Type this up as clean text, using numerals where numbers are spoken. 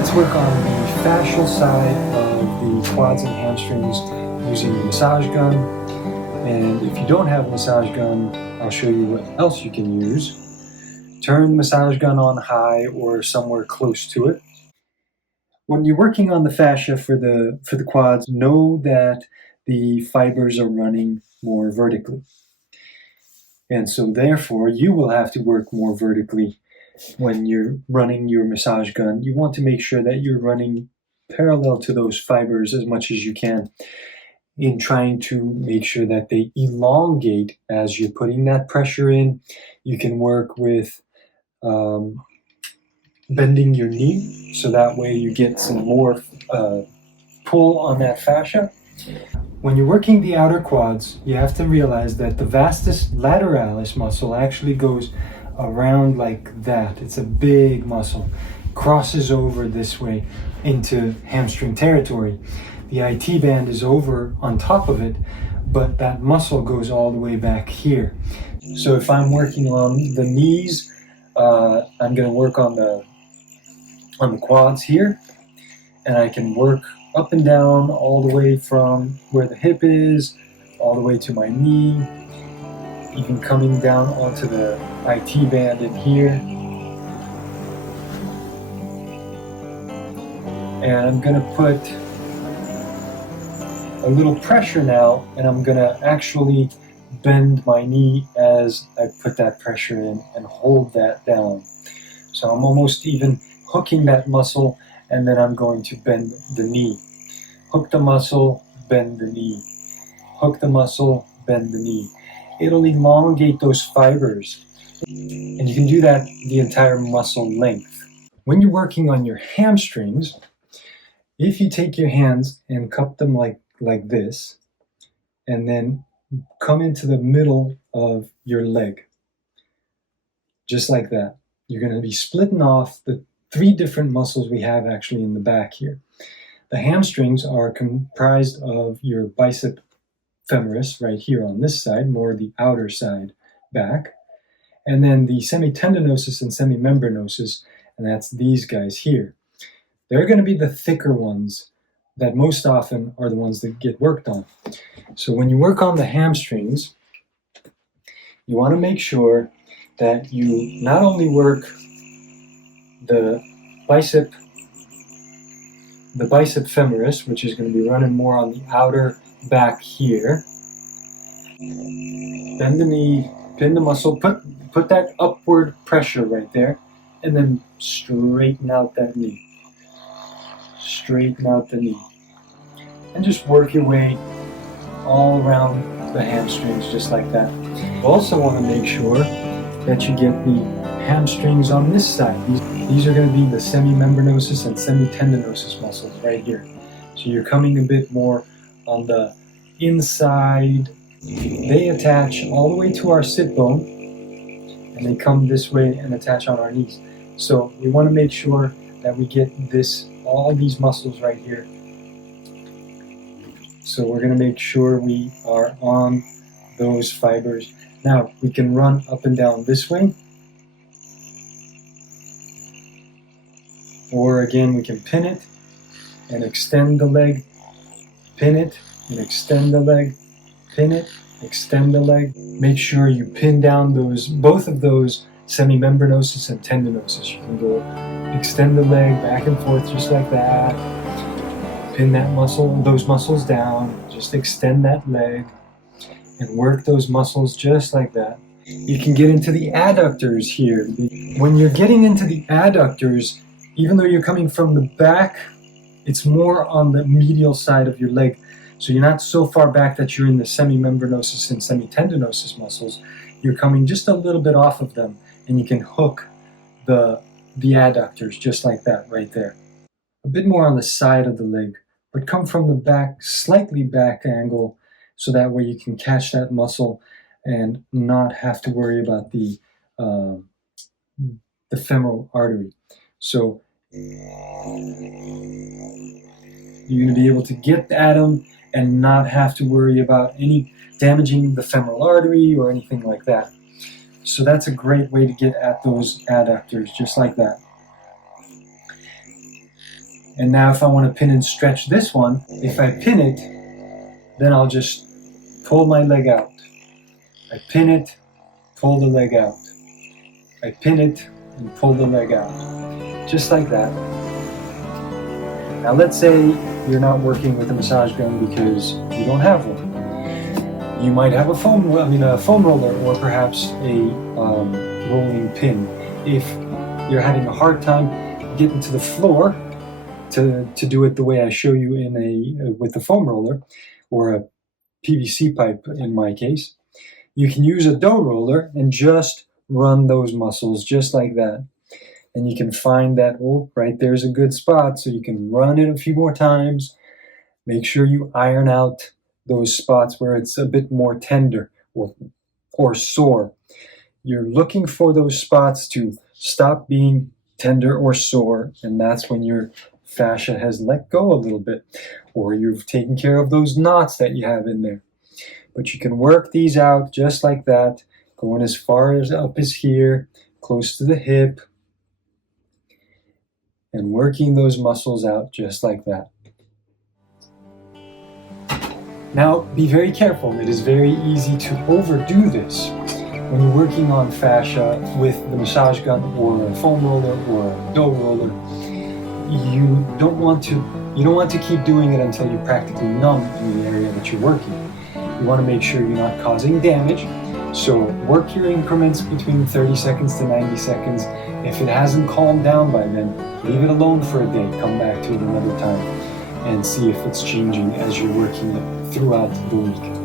Let's work on the fascial side of the quads and hamstrings using a massage gun. And if you don't have a massage gun, I'll show you what else you can use. Turn the massage gun on high or somewhere close to it. When you're working on the fascia for the quads, know that the fibers are running more vertically. And so therefore, you will have to work more vertically when you're running your massage gun. You want to make sure that you're running parallel to those fibers as much as you can in trying to make sure that they elongate as you're putting that pressure in. You can work with bending your knee, so that way you get some more pull on that fascia. When you're working the outer quads, you have to realize that the vastus lateralis muscle actually goes around like that. It's a big muscle, crosses over this way into hamstring territory. The IT band is over on top of it, but that muscle goes all the way back here. So if I'm working on the knees, I'm going to work on the quads here, and I can work up and down all the way from where the hip is, all the way to my knee, even coming down onto the IT band in here. And I'm going to put a little pressure now, and I'm going to actually bend my knee as I put that pressure in and hold that down. So I'm almost even hooking that muscle, and then I'm going to bend the knee. Hook the muscle, bend the knee. Hook the muscle, bend the knee. It'll elongate those fibers. And you can do that the entire muscle length. When you're working on your hamstrings, if you take your hands and cup them like this, and then come into the middle of your leg, just like that, you're going to be splitting off the 3 different muscles we have actually in the back here. The hamstrings are comprised of your bicep femoris right here on this side, more the outer side back, and then the semitendinosus and semimembranosus, and that's these guys here. They're going to be the thicker ones that most often are the ones that get worked on. So when you work on the hamstrings, you want to make sure that you not only work the bicep femoris, which is going to be running more on the outer back here. Bend the knee, pin the muscle, put that upward pressure right there, and then straighten out that knee. Straighten out the knee. And just work your way all around the hamstrings just like that. You also want to make sure that you get the hamstrings on this side. These are going to be the semimembranosus and semitendinosus muscles right here. So you're coming a bit more on the inside. They attach all the way to our sit bone, and they come this way and attach on our knees. So we want to make sure that we get all these muscles right here. So we're going to make sure we are on those fibers. Now we can run up and down this way, or again we can pin it and extend the leg, pin it and extend the leg, pin it, extend the leg. Make sure you pin down both of those semimembranosus and tendinosus. You can go extend the leg back and forth just like that. Pin those muscles down, just extend that leg and work those muscles just like that. You can get into the adductors here. When you're getting into the adductors, even though you're coming from the back, it's more on the medial side of your leg. So you're not so far back that you're in the semimembranosus and semitendinosus muscles. You're coming just a little bit off of them, and you can hook the adductors just like that right there. A bit more on the side of the leg, but come from the back, slightly back angle, so that way you can catch that muscle and not have to worry about the femoral artery. So you're going to be able to get at them and not have to worry about any damaging the femoral artery or anything like that. So that's a great way to get at those adductors, just like that. And now if I want to pin and stretch this one, if I pin it, then I'll just pull my leg out. I pin it, pull the leg out. I pin it and pull the leg out. Just like that. Now let's say you're not working with a massage gun because you don't have one. You might have a foam roller, or perhaps a rolling pin. If you're having a hard time getting to the floor to do it the way I show you with the foam roller, or a PVC pipe in my case, you can use a dough roller and just run those muscles just like that. And you can find that, oh, right there's a good spot, so you can run it a few more times. Make sure you iron out those spots where it's a bit more tender or sore. You're looking for those spots to stop being tender or sore, and that's when your fascia has let go a little bit, or you've taken care of those knots that you have in there. But you can work these out just like that, going as far as up as here, close to the hip, and working those muscles out just like that. Now, be very careful. It is very easy to overdo this. When you're working on fascia with the massage gun or a foam roller or a dough roller, you don't want to keep doing it until you're practically numb in the area that you're working. You want to make sure you're not causing damage. So work your increments between 30 seconds to 90 seconds. If it hasn't calmed down by then, leave it alone for a day. Come back to it another time and see if it's changing as you're working it throughout the week.